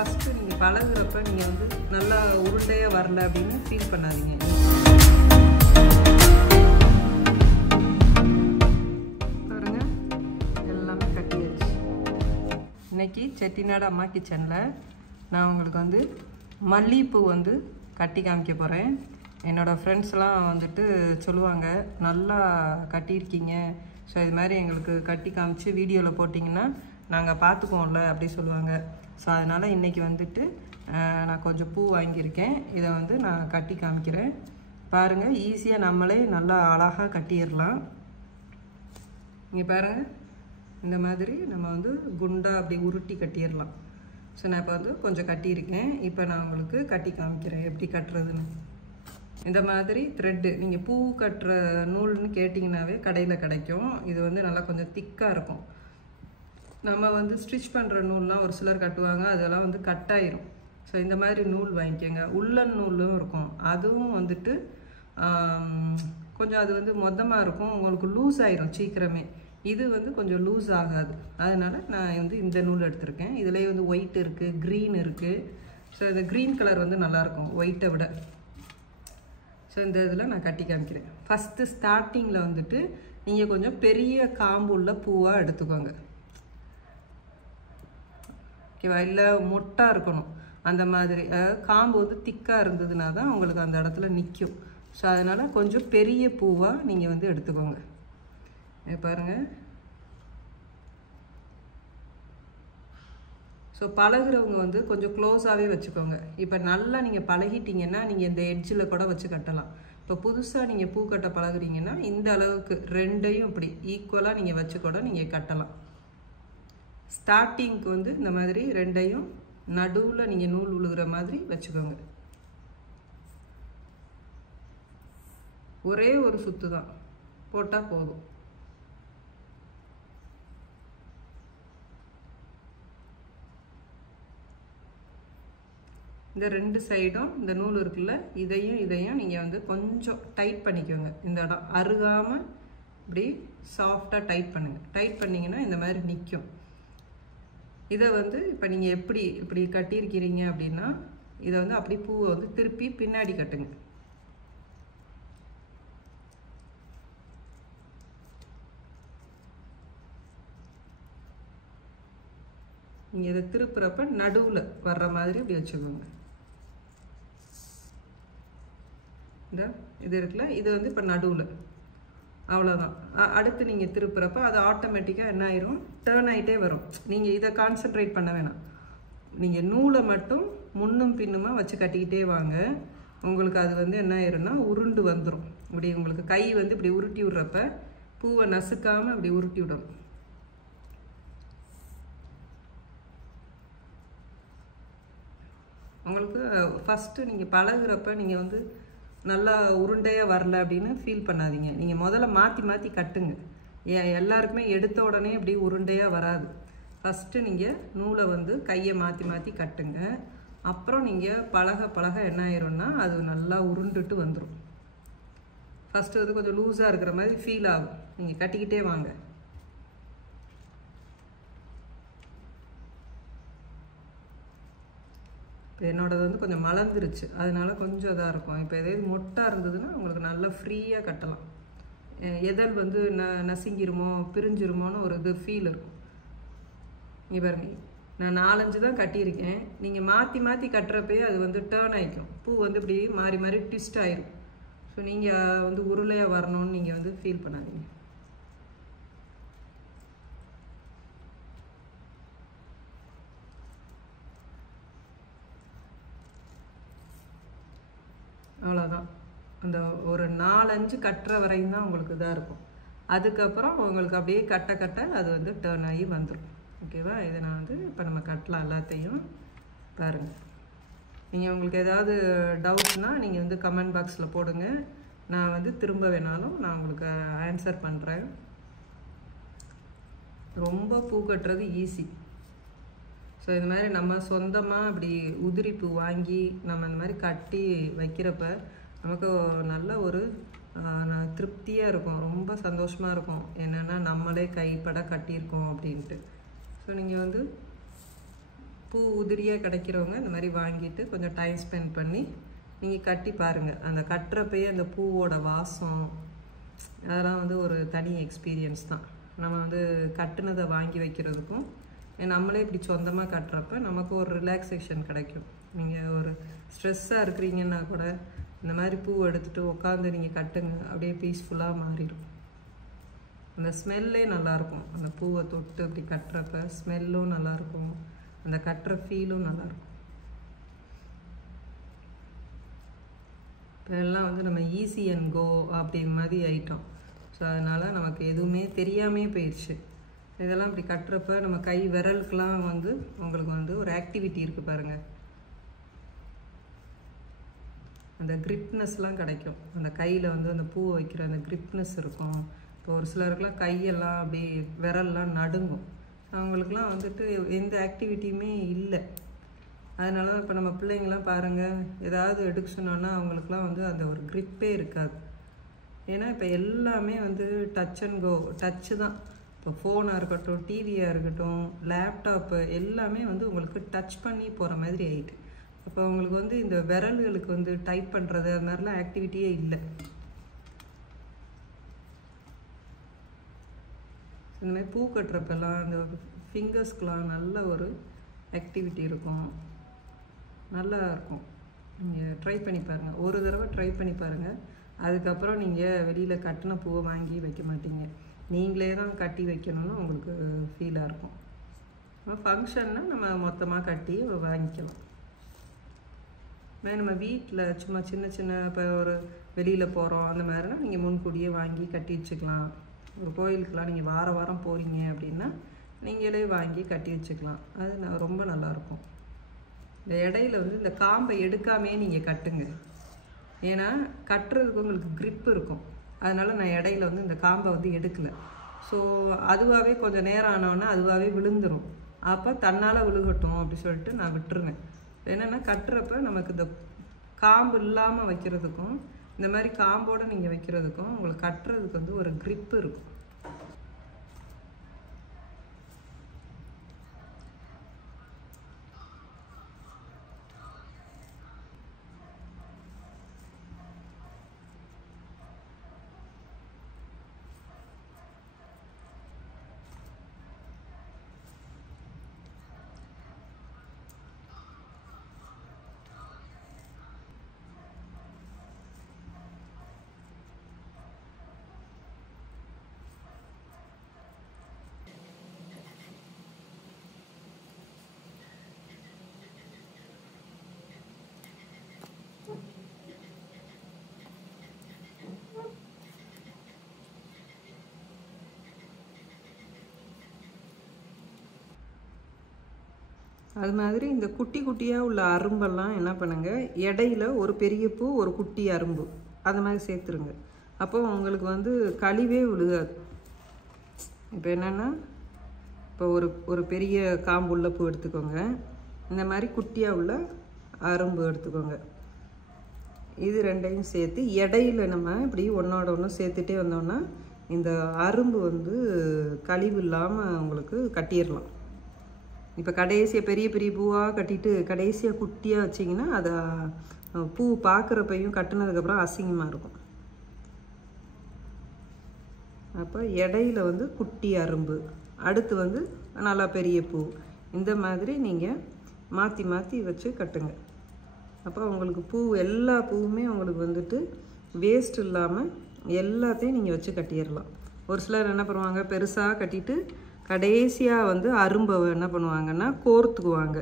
First நீங்கள் பழகுறப்ப நீங்கள் வந்து நல்லா உருண்டையாக வரல அப்படின்னு ஃபீல் பண்ணாதீங்க. பாருங்கள், எல்லாமே கட்டியாச்சு. இன்றைக்கி செட்டிநாடு அம்மா கிச்சனில் நான் உங்களுக்கு வந்து மல்லிகைப்பூ வந்து கட்டி காமிக்க போகிறேன். என்னோடய ஃப்ரெண்ட்ஸ்லாம் வந்துட்டு சொல்லுவாங்க, நல்லா கட்டியிருக்கீங்க, ஸோ இது மாதிரி எங்களுக்கு கட்டி காமிச்சு வீடியோவில் போட்டிங்கன்னா நாங்கள் பார்த்துக்குவோம்ல அப்படி சொல்லுவாங்க. ஸோ அதனால் இன்றைக்கி வந்துட்டு நான் கொஞ்சம் பூ வாங்கியிருக்கேன். இதை வந்து நான் கட்டி காமிக்கிறேன். பாருங்கள், ஈஸியாக நம்மளே நல்லா அழகாக கட்டிடலாம். இங்கே பாருங்கள், இந்த மாதிரி நம்ம வந்து குண்டா அப்படி உருட்டி கட்டிடலாம். ஸோ நான் இப்போ வந்து கொஞ்சம் கட்டியிருக்கேன். இப்போ நான் உங்களுக்கு கட்டி காமிக்கிறேன் எப்படி கட்டுறதுன்னு. இந்த மாதிரி த்ரெட்டு நீங்கள் பூ கட்டுற நூல்னு கேட்டிங்கனாவே கடையில் கிடைக்கும். இது வந்து நல்லா கொஞ்சம் திக்காக இருக்கும். நம்ம வந்து ஸ்டிச் பண்ணுற நூல்லாம் ஒரு சிலர் கட்டுவாங்க, அதெல்லாம் வந்து கட்டாயிரும். ஸோ இந்த மாதிரி நூல் வாங்கிக்கோங்க. உள்ளன் நூலும் இருக்கும், அதுவும் வந்துட்டு கொஞ்சம் அது வந்து மொத்தமாக இருக்கும், உங்களுக்கு லூஸ் ஆயிரும் சீக்கிரமே. இது வந்து கொஞ்சம் லூஸ் ஆகாது. அதனால் நான் வந்து இந்த நூல் எடுத்திருக்கேன். இதுலேயே வந்து ஒயிட் இருக்குது, க்ரீன் இருக்குது. ஸோ இந்த க்ரீன் கலர் வந்து நல்லாயிருக்கும் ஒயிட்டை விட. ஸோ இந்த இதில் நான் கட்டி காமிக்கிறேன். ஃபஸ்ட்டு ஸ்டார்டிங்கில் வந்துட்டு நீங்கள் கொஞ்சம் பெரிய காம்பு உள்ள பூவாக எடுத்துக்கோங்க, ஓகேவா? இல்லை மொட்டாக இருக்கணும் அந்த மாதிரி. காம்பு வந்து திக்காக இருந்ததுனா தான் உங்களுக்கு அந்த இடத்துல நிற்கும். ஸோ அதனால் கொஞ்சம் பெரிய பூவாக நீங்கள் வந்து எடுத்துக்கோங்க. பாருங்கள், ஸோ பழகுறவங்க வந்து கொஞ்சம் க்ளோஸாகவே வச்சுக்கோங்க. இப்போ நல்லா நீங்கள் பழகிட்டீங்கன்னா நீங்கள் இந்த எட்ஜில் கூட வச்சு கட்டலாம். இப்போ புதுசாக நீங்கள் பூ கட்ட பழகுறீங்கன்னா இந்த அளவுக்கு ரெண்டையும் இப்படி ஈக்குவலாக நீங்கள் வச்சு கூட நீங்கள் கட்டலாம். ஸ்டார்டிங்க்கு வந்து இந்த மாதிரி ரெண்டையும் நடுவில் நீங்கள் நூல் உழுகிற மாதிரி வச்சுக்கோங்க. ஒரே ஒரு சுத்து தான் போட்டால் போதும். இந்த ரெண்டு சைடும் இந்த நூல் இருக்குல்ல, இதையும் நீங்கள் வந்து கொஞ்சம் டைட் பண்ணிக்கோங்க. இந்த இடம் அருகாமல் இப்படி சாஃப்டாக டைட் பண்ணுங்கள். டைட் பண்ணிங்கன்னா இந்த மாதிரி நிற்கும். இதை வந்து இப்போ நீங்கள் இப்படி கட்டியிருக்கிறீங்க அப்படின்னா இதை வந்து அப்படி பூவை வந்து திருப்பி பின்னாடி கட்டுங்க. நீங்கள் இதை திருப்புறப்ப நடுவில் வர்ற மாதிரி இப்படி வச்சுக்கோங்க. இந்த இது இருக்குல்ல, இது வந்து இப்போ நடுவில், அவ்வளோதான். அடுத்து நீங்கள் திருப்புறப்ப அது ஆட்டோமேட்டிக்காக என்ன ஆயிரும், டேர்ன் ஆகிட்டே வரும். நீங்கள் இதை கான்சென்ட்ரேட் பண்ண வேணாம். நீங்கள் நூலை மட்டும் முன்னும் பின்னுமா வச்சு கட்டிக்கிட்டே வாங்க. உங்களுக்கு அது வந்து என்ன ஆயிரும்னா உருண்டு வந்துடும். இப்படி உங்களுக்கு கை வந்து இப்படி உருட்டி விட்றப்ப பூவை நசுக்காமல் இப்படி உருட்டி விடணும். உங்களுக்கு ஃபஸ்ட்டு நீங்கள் பழகுறப்ப நீங்கள் வந்து நல்லா உருண்டையாக வரல அப்படின்னு ஃபீல் பண்ணாதீங்க. நீங்கள் முதல்ல மாற்றி கட்டுங்க. எல்லாருக்குமே எடுத்த உடனே அப்படி உருண்டையாக வராது. ஃபஸ்ட்டு நீங்கள் நூலை வந்து கையை மாற்றி கட்டுங்க. அப்புறம் நீங்கள் பழக என்ன ஆயிரும்னா அது நல்லா உருண்டுட்டு வந்துடும். ஃபஸ்ட்டு வந்து கொஞ்சம் லூஸாக இருக்கிற மாதிரி ஃபீல் ஆகும். நீங்கள் கட்டிக்கிட்டே வாங்க. இப்போ என்னோடது வந்து கொஞ்சம் மலர்ந்துருச்சு, அதனால கொஞ்சம் இதாக இருக்கும். இப்போ எதாவது மொட்டாக இருந்ததுன்னா உங்களுக்கு நல்லா ஃப்ரீயாக கட்டலாம். எதல் வந்து நசுங்கிருமோ பிரிஞ்சிருமோன்னு ஒரு இது ஃபீல் இருக்கும். இங்கே பாருங்க, நான் 4-5 தான் கட்டியிருக்கேன். நீங்கள் மாற்றி கட்டுறப்பே அது வந்து டேர்ன் ஆகிக்கும். பூ வந்து இப்படி மாறி ட்விஸ்ட் ஆயிரும். ஸோ நீங்கள் வந்து உருளையாக வரணும்னு நீங்கள் வந்து ஃபீல் பண்ணாதீங்க. அவ்வளோதான். அந்த ஒரு 4-5 கட்டுற வரையும் தான் உங்களுக்கு இதாக இருக்கும். அதுக்கப்புறம் உங்களுக்கு அப்படியே கட்ட அது வந்து டேர்ன் ஆகி வந்துடும். ஓகேவா? இதை நான் வந்து இப்போ நம்ம கட்டலாம் எல்லாத்தையும். பாருங்கள், நீங்கள் உங்களுக்கு ஏதாவது டவுட்னால் நீங்கள் வந்து கமெண்ட் பாக்ஸில் போடுங்க. நான் வந்து திரும்ப வேணாலும் நான் உங்களுக்கு ஆன்சர் பண்ணுறேன். ரொம்ப பூ கட்டுறது ஈஸி. ஸோ இது மாதிரி நம்ம சொந்தமாக இப்படி உதிரி பூ வாங்கி நம்ம இந்த மாதிரி கட்டி வைக்கிறப்ப நமக்கு நல்ல ஒரு திருப்தியாக இருக்கும், ரொம்ப சந்தோஷமாக இருக்கும். என்னென்னா நம்மளே கைப்பட கட்டியிருக்கோம் அப்படின்ட்டு. ஸோ நீங்கள் வந்து பூ உதிரியாக கிடைக்கிறவங்க இந்த மாதிரி வாங்கிட்டு கொஞ்சம் டைம் ஸ்பெண்ட் பண்ணி நீங்கள் கட்டி பாருங்கள். அந்த கட்டுறப்பயே அந்த பூவோட வாசம் அதெல்லாம் வந்து ஒரு தனி எக்ஸ்பீரியன்ஸ் தான். நம்ம வந்து கட்டுனதை வாங்கி வைக்கிறதுக்கும் நம்மளே இப்படி சொந்தமாக கட்டுறப்ப நமக்கு ஒரு ரிலாக்ஸேஷன் கிடைக்கும். நீங்கள் ஒரு ஸ்ட்ரெஸ்ஸாக இருக்கிறீங்கன்னா கூட இந்த மாதிரி பூ எடுத்துகிட்டு உட்காந்து நீங்கள் கட்டுங்க, அப்படியே பீஸ்ஃபுல்லாக மாறிடும். அந்த ஸ்மெல்லே நல்லாயிருக்கும். அந்த பூவை தொட்டு அப்படி கட்டுறப்ப ஸ்மெல்லும் நல்லாயிருக்கும், அந்த கட்டுற ஃபீலும் நல்லாயிருக்கும். இப்போ எல்லாம் வந்து நம்ம ஈஸி அண்ட் கோ அப்படி மாதிரி ஆயிட்டோம். ஸோ அதனால் நமக்கு எதுவுமே தெரியாமே போயிடுச்சு. இதெல்லாம் இப்படி கட்டுறப்ப நம்ம கை விரலுக்கெலாம் வந்து உங்களுக்கு வந்து ஒரு ஆக்டிவிட்டி இருக்குது பாருங்கள். அந்த கிரிப்னஸ்லாம் கிடைக்கும். அந்த கையில் வந்து அந்த பூவை வைக்கிற அந்த கிரிப்னஸ் இருக்கும். இப்போ ஒரு சிலருக்குலாம் கையெல்லாம் அப்படி விரல்லாம் நடுங்கும். அவங்களுக்குலாம் வந்துட்டு எந்த ஆக்டிவிட்டியுமே இல்லை. அதனால தான் இப்போ நம்ம பிள்ளைங்களாம் பாருங்கள், ஏதாவது எடுக்க சொன்னோன்னா அவங்களுக்குலாம் வந்து அந்த ஒரு கிரிப்பே இருக்காது. ஏன்னா இப்போ எல்லாமே வந்து டச் அண்ட் கோ, டச்சு தான். இப்போ ஃபோனாக இருக்கட்டும், டிவியாக இருக்கட்டும், லேப்டாப்பு எல்லாமே வந்து உங்களுக்கு டச் பண்ணி போகிற மாதிரி ஆகிட்டு. அப்போ உங்களுக்கு வந்து இந்த விரல்களுக்கு வந்து டைப் பண்ணுறது அது மாதிரிலாம் ஆக்டிவிட்டியே இல்லை. இந்த மாதிரி பூ கட்டுறப்பெல்லாம் அந்த ஃபிங்கர்ஸ்க்கெலாம் நல்ல ஒரு ஆக்டிவிட்டி இருக்கும், நல்லா இருக்கும். நீங்கள் ட்ரை பண்ணி பாருங்கள், ஒரு தடவை ட்ரை பண்ணி பாருங்கள். அதுக்கப்புறம் நீங்கள் வெளியில் கட்டின பூவை வாங்கி வைக்க மாட்டீங்க, நீங்களே தான் கட்டி வைக்கணும்னு உங்களுக்கு ஃபீலாக இருக்கும். ஃபங்க்ஷன்னா நம்ம மொத்தமாக கட்டி வாங்கிக்கலாம். நம்ம வீட்டில் சும்மா சின்ன சின்ன இப்போ ஒரு வெளியில் போகிறோம் அந்த மாதிரினா நீங்கள் முன்கூடியே வாங்கி கட்டி வச்சுக்கலாம். ஒரு கோயிலுக்கெலாம் நீங்கள் வார வாரம் போகிறீங்க அப்படின்னா நீங்களே வாங்கி கட்டி வச்சுக்கலாம். அது ரொம்ப நல்லாயிருக்கும். இந்த இடையில வந்து இந்த காம்பை எடுக்காமே நீங்கள் கட்டுங்க. ஏன்னா கட்டுறதுக்கு உங்களுக்கு grip இருக்கும். அதனால் நான் இடையில வந்து இந்த காம்பை வந்து எடுக்கலை. ஸோ அதுவாகவே கொஞ்சம் நேரம் ஆனோன்னா அதுவாகவே விழுந்துடும். அப்போ தன்னால் விழுகட்டும் அப்படி சொல்லிட்டு நான் விட்டுருவேன். என்னென்னா கட்டுறப்ப நமக்கு இந்த காம்பு இல்லாமல் வைக்கிறதுக்கும் இந்த மாதிரி காம்போடு நீங்கள் வைக்கிறதுக்கும் உங்களுக்கு கட்டுறதுக்கு வந்து ஒரு grip இருக்கும். அது மாதிரி இந்த குட்டி குட்டியாக உள்ள அரும்பெல்லாம் என்ன பண்ணுங்கள், இடையில ஒரு பெரிய பூ ஒரு குட்டி அரும்பு அது மாதிரி சேர்த்துருங்க. அப்போ உங்களுக்கு வந்து கழிவே விழுகாது. இப்போ என்னென்னா இப்போ ஒரு பெரிய காம்புள்ள பூ எடுத்துக்கோங்க, இந்த மாதிரி குட்டியாக உள்ள அரும்பு எடுத்துக்கோங்க. இது ரெண்டையும் சேர்த்து இடையில நம்ம இப்படி ஒன்றோட ஒன்று சேர்த்துட்டே வந்தோம்னா இந்த அரும்பு வந்து கழிவு இல்லாமல் உங்களுக்கு கட்டிடலாம். இப்போ கடைசியாக பெரிய பெரிய பூவாக கட்டிட்டு கடைசியாக குட்டியாக வச்சிங்கன்னா அதை பூ பார்க்குறப்பையும் கட்டினதுக்கப்புறம் அசிங்கமாக இருக்கும். அப்போ இடையில வந்து குட்டி அரும்பு, அடுத்து வந்து நல்லா பெரிய பூ, இந்த மாதிரி நீங்கள் மாற்றி மாற்றி வச்சு கட்டுங்க. அப்போ உங்களுக்கு பூ எல்லா பூவுமே உங்களுக்கு வந்துட்டு வேஸ்ட் இல்லாமல் எல்லாத்தையும் நீங்கள் வச்சு கட்டிடலாம். ஒரு சிலர் என்ன பண்ணுவாங்க, பெருசாக கட்டிட்டு கடைசியாக வந்து அரும்பை என்ன பண்ணுவாங்கன்னா கோர்த்துக்குவாங்க.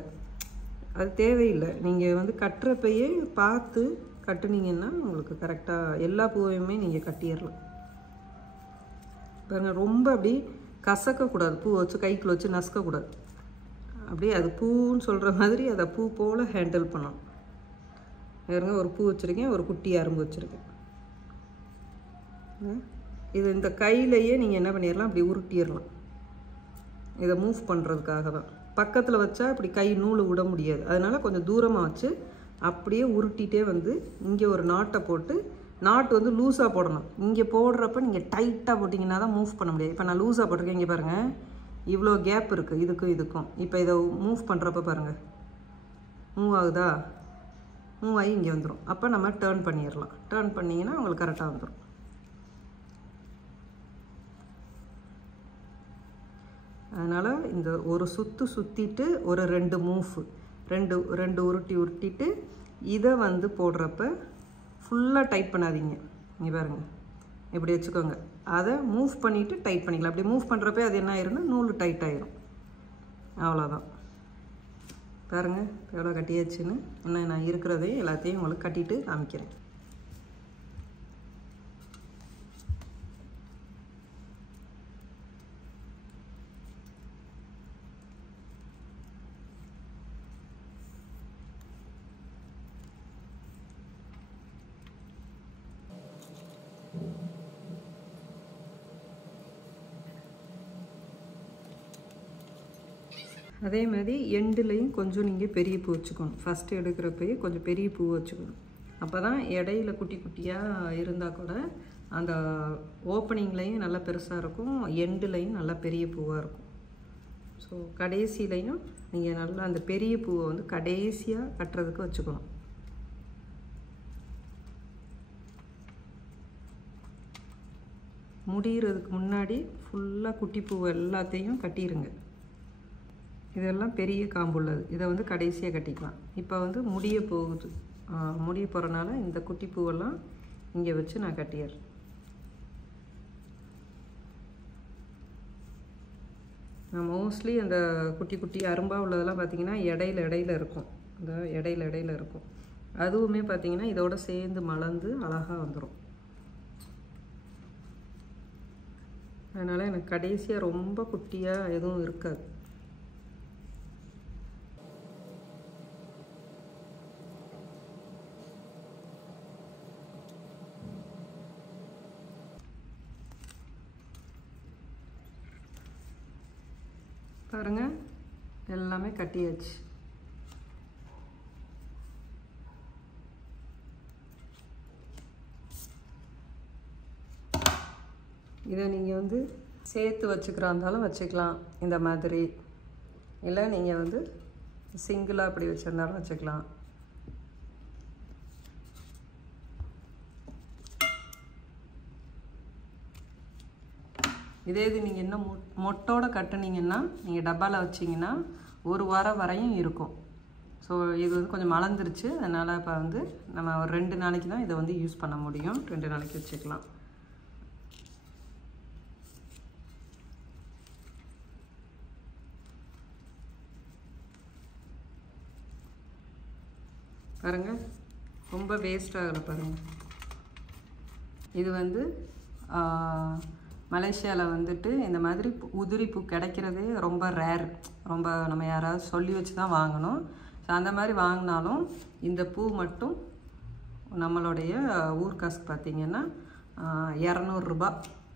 அது தேவையில்லை. நீங்கள் வந்து கட்டுறப்பையே பார்த்து கட்டுனீங்கன்னா உங்களுக்கு கரெக்டாக எல்லா பூவையுமே நீங்கள் கட்டிடலாம். பாருங்கள், ரொம்ப அப்படி கசக்கக்கூடாது, பூ வச்சு கைக்குள்ள வச்சு நசுக்கக்கூடாது. அப்படியே அது பூன்னு சொல்கிற மாதிரி அதை பூ போல் ஹேண்டில் பண்ணணும். பாருங்க, ஒரு பூ வச்சுருக்கேன், ஒரு குட்டி அரும்பு வச்சுருக்கேன். இது இந்த கையிலையே நீங்கள் என்ன பண்ணிடலாம், அப்படி உருட்டிடலாம். இதை மூவ் பண்ணுறதுக்காக தான். பக்கத்தில் வச்சா இப்படி கை நூல் விட முடியாது, அதனால் கொஞ்சம் தூரமாக வச்சு அப்படியே உருட்டிகிட்டே வந்து இங்கே ஒரு நாட்டை போட்டு, நாட்டு வந்து லூஸாக போடணும். இங்கே போடுறப்ப நீங்கள் டைட்டாக போட்டிங்கன்னா தான் மூவ் பண்ண முடியாது. இப்போ நான் லூஸாக போட்டிருக்கேன், இங்கே பாருங்கள், இவ்வளோ கேப் இருக்குது இதுக்கும். இப்போ இதை மூவ் பண்ணுறப்ப பாருங்கள், மூவ் ஆகுதா? மூவ் ஆகி இங்கே வந்துடும். அப்போ நம்ம டேர்ன் பண்ணிடலாம். டேர்ன் பண்ணிங்கன்னா உங்களுக்கு கரெக்டாக வந்துடும். அதனால் இந்த ஒரு சுற்றிட்டு ஒரு 2 மூவ், ரெண்டு உருட்டிட்டு இதை வந்து போடுறப்ப ஃபுல்லாக டைட் பண்ணாதீங்க. இங்கே பாருங்கள், இப்படி வச்சுக்கோங்க. அதை மூவ் பண்ணிவிட்டு டைட் பண்ணிக்கலாம். அப்படி மூவ் பண்ணுறப்ப அது என்ன ஆயிரும்னா நூல் டைட் ஆயிரும். அவ்வளோதான். பாருங்கள் எவ்வளோ கட்டியாச்சுன்னு. இன்னும் நான் இருக்கிறதையும் எல்லாத்தையும் உங்களுக்கு கட்டிட்டு காமிக்கிறேன். அதே மாதிரி எண்டுலையும் கொஞ்சம் நீங்கள் பெரிய பூ வச்சுக்கணும். ஃபஸ்ட்டு எடுக்கிறப்பயே கொஞ்சம் பெரிய பூ வச்சுக்கணும். அப்போ தான் இடையில குட்டி குட்டியாக இருந்தால் கூட அந்த ஓப்பனிங்லேயும் நல்லா பெருசாக இருக்கும், எண்டுலையும் நல்லா பெரிய பூவாக இருக்கும். ஸோ கடைசியிலையும் நீங்கள் நல்லா அந்த பெரிய பூவை வந்து கடைசியாக கட்டுறதுக்கு வச்சுக்கணும். முடிகிறதுக்கு முன்னாடி ஃபுல்லாக குட்டி பூ எல்லாத்தையும் கட்டிடுங்க. இதெல்லாம் பெரிய காம்பு உள்ளது, இதை வந்து கடைசியாக கட்டிக்கலாம். இப்போ வந்து முடிய போகுது, முடிய போகிறனால இந்த குட்டி பூவெல்லாம் இங்கே வச்சு நான் கட்டிடுறேன். நான் மோஸ்ட்லி அந்த குட்டி குட்டி அரும்பாக உள்ளதெல்லாம் பார்த்திங்கன்னா இடையில இருக்கும். இந்த இடையில இருக்கும். அதுவுமே பார்த்திங்கன்னா இதோட சேர்ந்து மலர்ந்து அழகாக வந்துடும். அதனால் எனக்கு கடைசியாக ரொம்ப குட்டியாக எதுவும் இருக்காது. பாருங்கள் எல்லாமே கட்டியாச்சு. இதை நீங்கள் வந்து சேர்த்து வச்சுக்கிறா இருந்தாலும் வச்சுக்கலாம் இந்த மாதிரி, இல்லை நீங்கள் வந்து சிங்கிளாக அப்படி வச்சுருந்தாலும் வச்சுக்கலாம். இதே இது நீங்கள் இன்னும் மொட்டோடு கட்டுனீங்கன்னா நீங்கள் டப்பாவில் வச்சிங்கன்னா 1 வாரம் வரையும் இருக்கும். ஸோ இது வந்து கொஞ்சம் மலர்ந்துருச்சு. அதனால் இப்போ வந்து நம்ம ஒரு 2 நாளைக்கு தான் இதை வந்து யூஸ் பண்ண முடியும். 2 நாளைக்கு வச்சுக்கலாம். பாருங்கள் ரொம்ப வேஸ்ட் ஆகலை. பாருங்கள் இது வந்து மலேசியாவில் வந்துட்டு இந்த மாதிரி உதிரி பூ கிடைக்கிறதே ரொம்ப ரேர். ரொம்ப நம்ம யாராவது சொல்லி வச்சு தான் வாங்கணும். ஸோ அந்த மாதிரி வாங்கினாலும் இந்த பூ மட்டும் நம்மளுடைய ஊர் காசுக்கு பார்த்திங்கன்னா 200 ரூபா.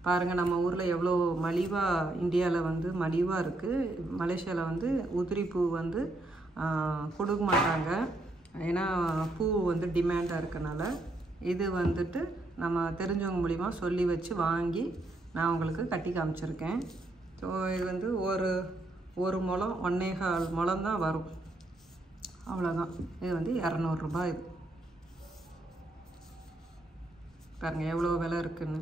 பாருங்கள் நம்ம ஊரில் எவ்வளோ மலிவாக, இந்தியாவில் வந்து மலிவாக இருக்குது. மலேசியாவில் வந்து உதிரி பூ வந்து கொடுக்க மாட்டாங்க. ஏன்னா பூ வந்து டிமாண்டாக இருக்கனால இது வந்துட்டு நம்ம தெரிஞ்சவங்க மூலிமா சொல்லி வச்சு வாங்கி நான் உங்களுக்கு கட்டி காமிச்சிருக்கேன். ஸோ இது வந்து ஒரு முழம் 1.25 முழம் தான் வரும். அவ்வளோதான். இது வந்து 200 ரூபாய். இது பாருங்கள் எவ்வளோ விலை இருக்குதுன்னு.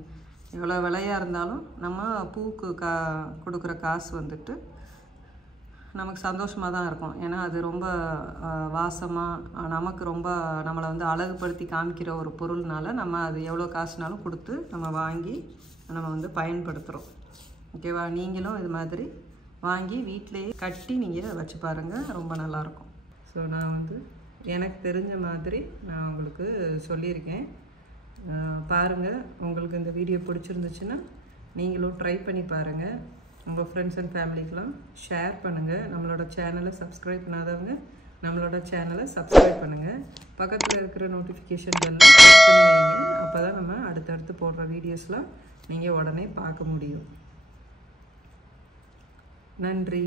எவ்வளோ விலையாக இருந்தாலும் நம்ம பூக்கு கொடுக்குற காசு வந்துட்டு நமக்கு சந்தோஷமாக தான் இருக்கும். ஏன்னா அது ரொம்ப வாசமாக நமக்கு ரொம்ப நம்மளை வந்து அழகுபடுத்தி காமிக்கிற ஒரு பொருள்னால நம்ம அது எவ்வளோ காசுனாலும் கொடுத்து நம்ம வாங்கி நம்ம வந்து பயன்படுத்துகிறோம். ஓகேவா? நீங்களும் இது மாதிரி வாங்கி வீட்டிலையே கட்டி நீங்கள் வச்சு பாருங்கள், ரொம்ப நல்லாயிருக்கும். ஸோ நான் வந்து எனக்கு தெரிஞ்ச மாதிரி நான் உங்களுக்கு சொல்லியிருக்கேன். பாருங்கள், உங்களுக்கு இந்த வீடியோ பிடிச்சிருந்துச்சுன்னா நீங்களும் ட்ரை பண்ணி பாருங்கள். உங்கள் ஃப்ரெண்ட்ஸ் அண்ட் ஃபேமிலிக்கெலாம் ஷேர் பண்ணுங்கள். நம்மளோட சேனலை சப்ஸ்கிரைப் பண்ணாதவங்க நம்மளோட சேனலை சப்ஸ்கிரைப் பண்ணுங்கள். பக்கத்தில் இருக்கிற நோட்டிஃபிகேஷன் பெல்லை ப்ரெஸ் பண்ணி வைங்க. அப்போ தான் நம்ம அடுத்தடுத்து போடுற வீடியோஸ்லாம் நீங்கள் உடனே பார்க்க முடியும். நன்றி.